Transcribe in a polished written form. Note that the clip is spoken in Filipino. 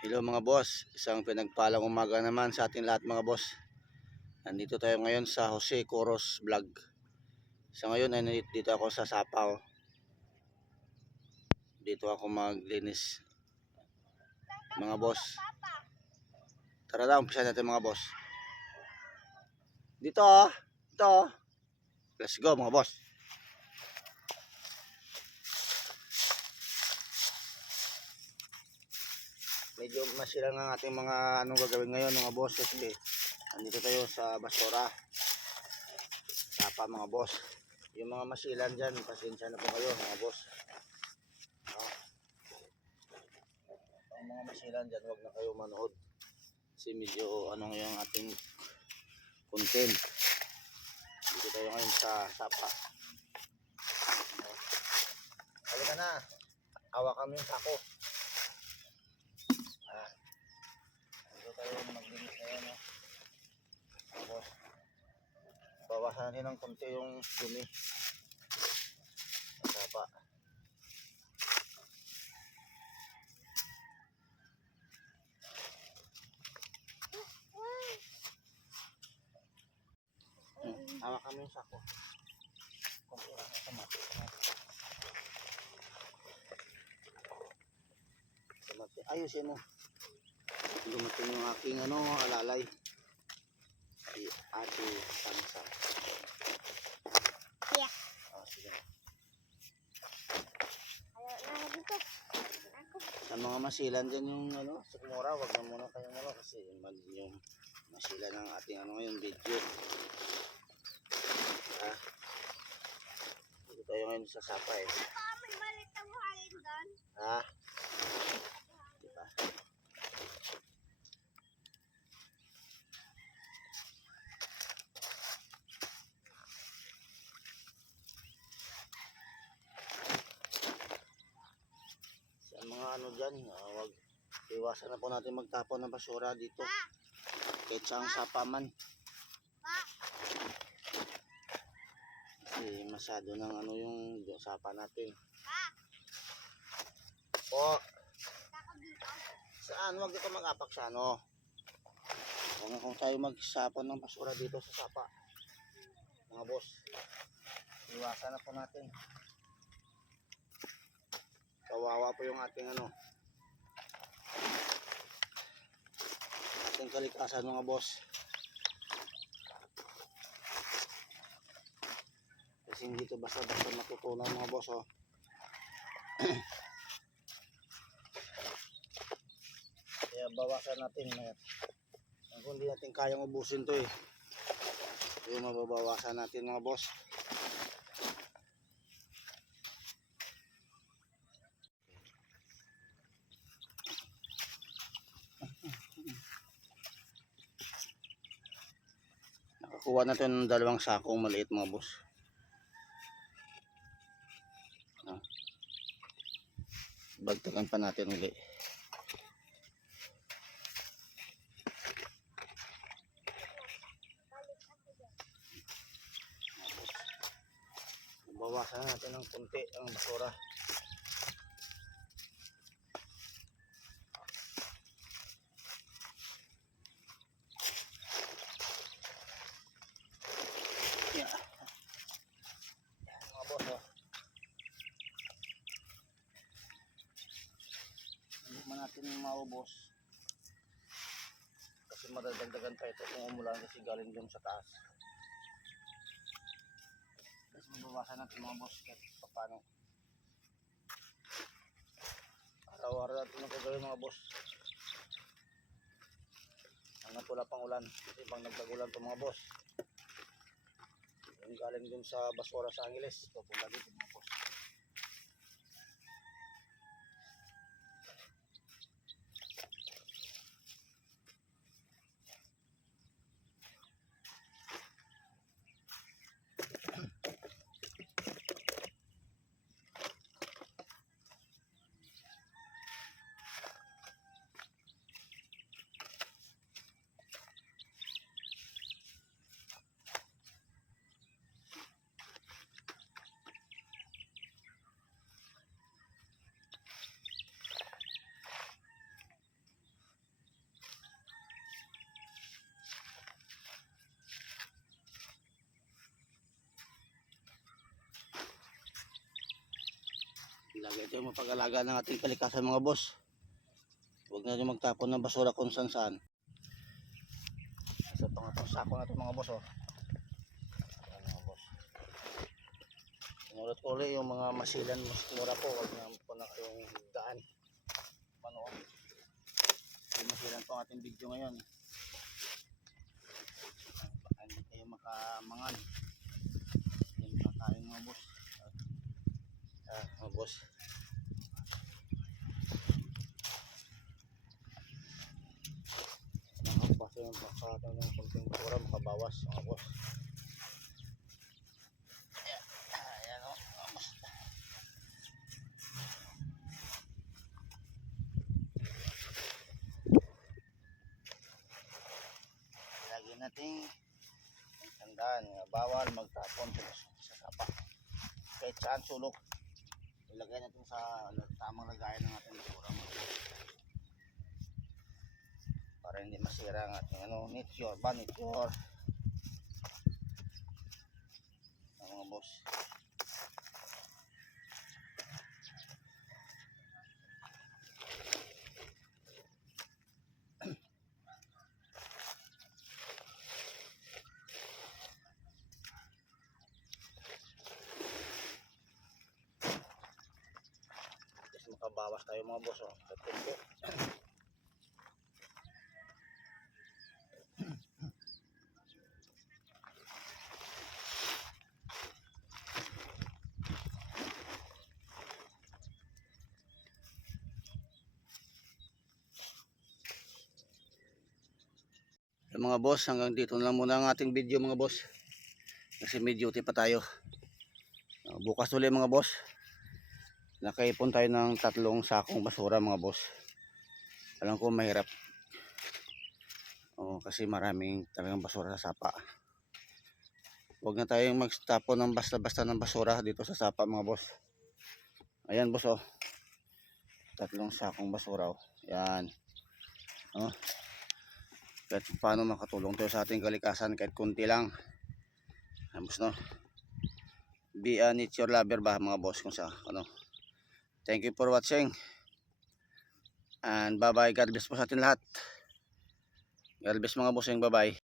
Hello mga boss, isang pinagpalang umaga naman sa ating lahat mga boss. Nandito tayo ngayon sa Jose Coros Vlog. Sa ngayon ay dito ako sa Sapaw. Dito ako maglinis mga boss. Tara na, umpisa natin mga boss. Dito ito. Let's go mga boss. Medyo masira ng ating mga gagawin ngayon mga boss kasi nandito tayo sa basura. Sapa mga boss. Yung mga masilan dyan, pasensya na po kayo mga boss. Ang mga masilan dyan, huwag na kayo manood. Kasi medyo yung ating content. Dito tayo ngayon sa sapa. Halika na. Hawakan mo yung sako. Dito tayo maglinis ngayon. Tapos, bawasan natin ng konti yung dumi. Sa sapa. Hawakan mo yung sako. Konti lang ito mo. Ayusin mo. Dumating yung aking alalay. Si Ate Sansa. Yeah. Oh, sige. Ayaw na dito. Sa mga masilan dyan yung sigmura, wag na muna kayong kasi yung masilan ng ating ngayon video. Dito tayo ngayon sa sapa eh. May malit ang hangin doon. Diba? Sa mga dyan, wag iwasan na po natin magtapon ng basura dito. Kahit sa ang sapa man. Kasi masyado ng yung sapa natin. Po. Saan? Huwag dito mag-apak sa Huwag na kung tayo magsapon ng basura dito sa sapa. Mga boss. Iwasan na po natin. Kawawa po yung ating ating kalikasan mga boss. Kasi hindi ito basta-basta matutunan mga boss Kaya bawasan natin kung hindi natin kayang ubusin to yung mababawasan natin mga boss. Nakakuha natin ng 2 sakong maliit mga boss. Bagtagan pa natin ulit. Bawasan natin ng konti ang basura. Yeah. Mga boss hindi man natin maubos kasi madadagdagan pa ito kung umulan kasi galing dun sa taas. Kasi mabawasan natin mga boss kahit paano. Araw-araw natin ang gagawin mga boss hanggang wala pang ulan kasi pang nagtagulan ito mga boss yung galing dun sa basura sa Angeles pupunta dito mga boss. Ito yung mapag-alaga ng ating kalikasan mga boss. Huwag na rin magtapon ng basura kung saan saan. Sa itong sako na ito mga boss oh. Ayan mga boss. Sinulot ko ulit yung mga masilan mura po. Huwag na po na kayong daan. Panood. Yung masilan po ang ating video ngayon. Baka hindi kayo makamangan. Hindi makakain mga boss. Mga boss. Nakapasa yung pakatan ng konting basura makabawas mga boss. Ayan o mga boss. Lagi natin tandaan, bawal magtapon sa sapa. Kahit saan sulok, ilagay natin sa tamang lagayan ng ating basura para hindi masira ang ating nature ba, nature mga boss. Makabawas tayo mga boss oh. Mga boss, hanggang dito na lang muna ang ating video mga boss. Kasi may duty pa tayo. Bukas ulit mga boss. Nakaipon tayo ng 3 sakong basura mga boss. Alam ko mahirap. Kasi maraming talagang basura sa sapa. Huwag na tayong magtapon ng basta-basta ng basura dito sa sapa mga boss. Ayan boss oh. 3 sakong basura oh. Yan. Kahit paano makatulong tayo sa ating kalikasan kahit kunti lang. Ayan boss no. Be a nature lover ba mga boss kung sa Thank you for watching. And bye bye. God bless po sa atin lahat. God bless mga bossing. Bye bye.